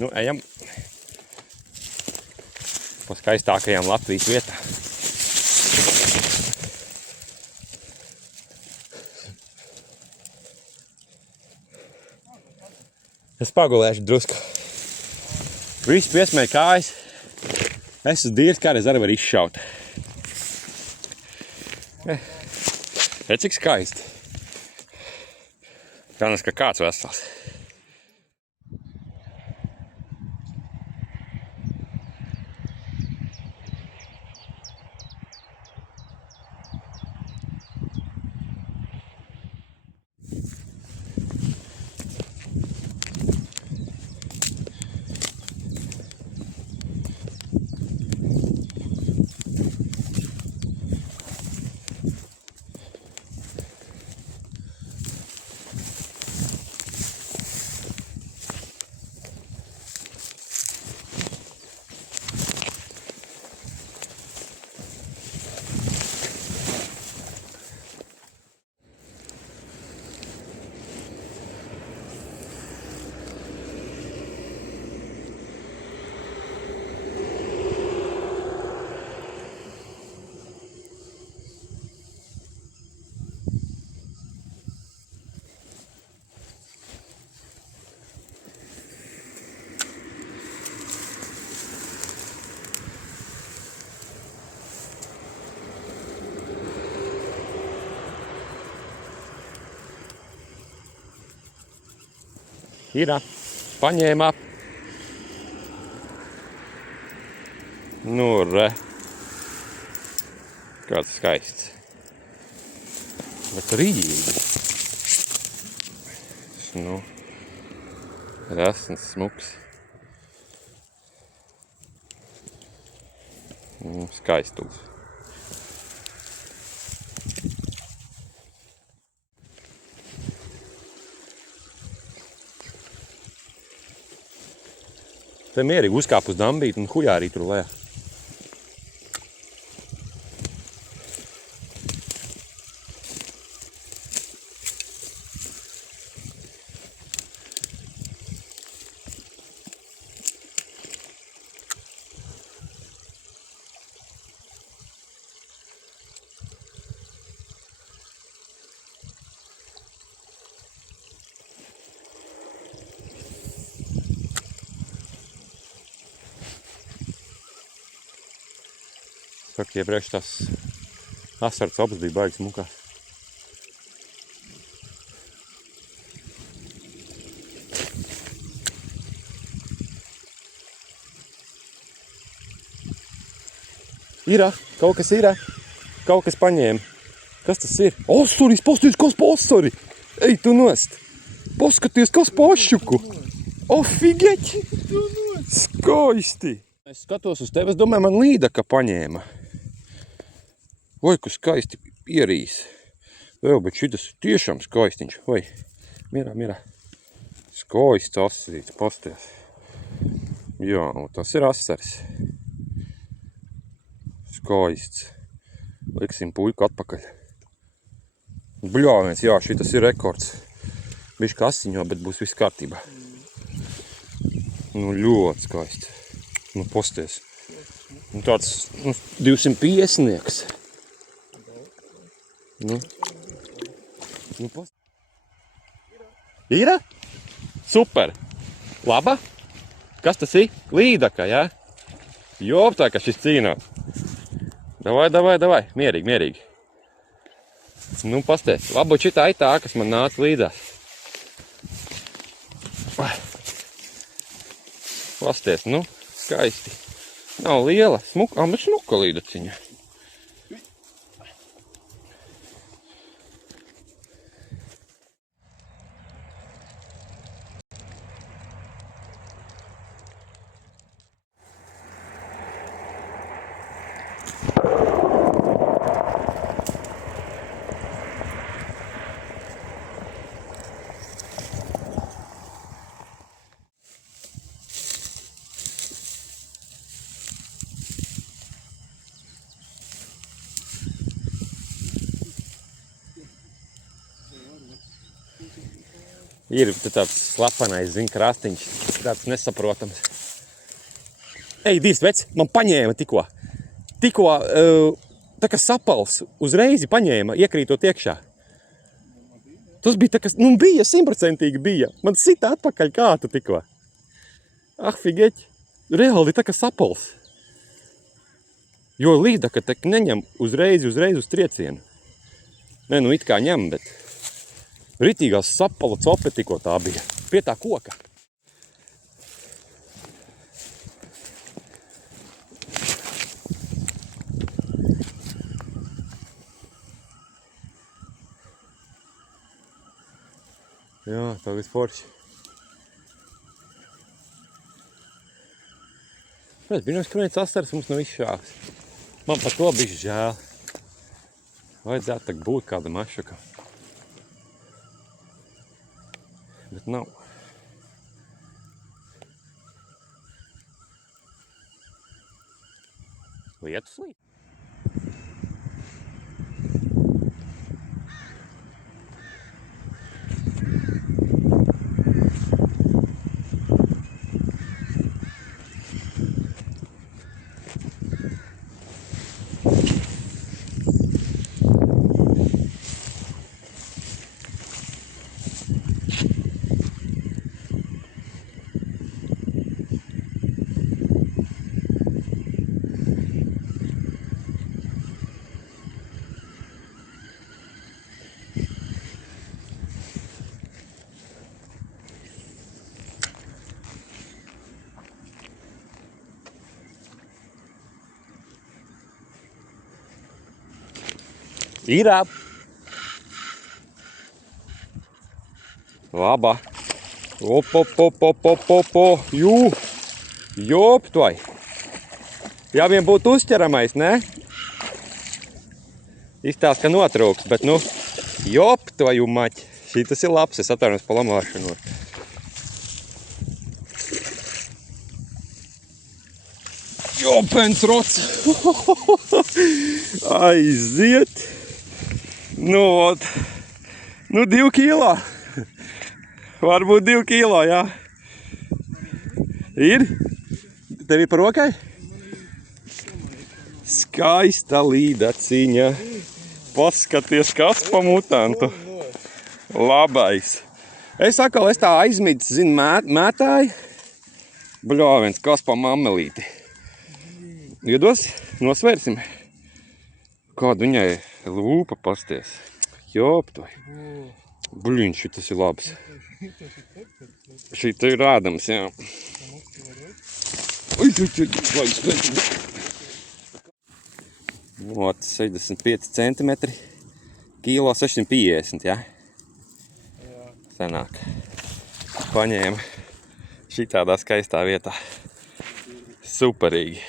Nu, ejam pa skaistākajām Latvijas vietām. Es pagulēšu drusku. Visi piesmēja kājas. Es uz dīrs kādreiz arī var izšaut. Redz, cik skaisti. Tānas, ka kāds vesels. Ir, paņēmā. Nu, re. Kāds skaists. Bet rīģīgi. Nu, rasns, smuks. Skaistums. Te mierīgi uzkāp uz dambīti un hujā arī tur lejā. Saka, iepriekš tās asaru copas bija baigi smukās. Ir, kaut kas ir, kaut kas paņēma. Kas tas ir? Osuris, pasties, kas pa osuri! Ej, tu nost! Paskaties, kas pa ašķuku! Ofigeķ! Skaisti! Es skatos uz tevi, es domāju, man līdaka paņēma. Oi, ka skaisti pierīs. Vēl, bet šitas tiešām skaistiņš. Oi, mierā. Skaists asarīts, pasties. Jā, tas ir asaris. Skaists. Liksim puļku atpakaļ. Bļāviens, jā, šitas ir rekords. Bišķi asiņo, bet būs viss kārtībā. Nu, ļoti skaisti. Nu, pasties. Nu, tāds 250-nieks. Nu, pasties. Ir? Super. Laba? Kas tas ir? Līdaka, jā? Joptā, ka šis cīnās. Davai. Mierīgi. Nu, pasties. Varbūt šitā ir tā, kas man nāca līdzās. Pasties, nu, skaisti. Nav liela, smuka, bet smuka līdaciņa. Ir tāds slapanais, krāstiņš. Tāds nesaprotams. Ej, divs vec, man paņēma tikko. Tikko, tā kā sapals, uzreiz paņēma, iekrītot iekšā. Tas bija tā, kas, bija, 100% bija. Man sita atpakaļ kātu tikko. Ah, figeķi. Reāli tā kā sapals. Jo līdaka tak neņem uzreiz uz triecienu. Nē, it kā ņem, bet ritīgās sapala cope tikko tā bija. Pie tā koka. Jā, tā viss forši. Pēc brīnums, ka viens asaras mums nav izšāks. Man par to bija žēl. Vajadzētu tak būt kāda mašaka. Bet nav. Lietus līt. Irā. Labā. Jū. Joptvai. Jā, vien būtu uzķeramais, ne? Izstāst, ka notrūks, bet joptvaju maķi. Šitas ir labs, es atvainojos pa lamāšanos. Jopens rots. Aiziet. 2 kilo. Varbūt 2 kilo, jā. Ir? Tev ir par rokai? Skaista līdaciņa. Paskaties, kas pa mutantu. Labais. Es tā aizmīdis, mētāju. Bļāviens, kas pa mammelīti. Iedos, nosvērsim. Kāda viņai lūpa pasties. Joptoj. Bļiņ, šitas ir labs. Šita ir rādams, jā. Ot, 65 centimetri. Kilo 650, jā? Senāk. Paņēma šitādā skaistā vietā. Superīgi.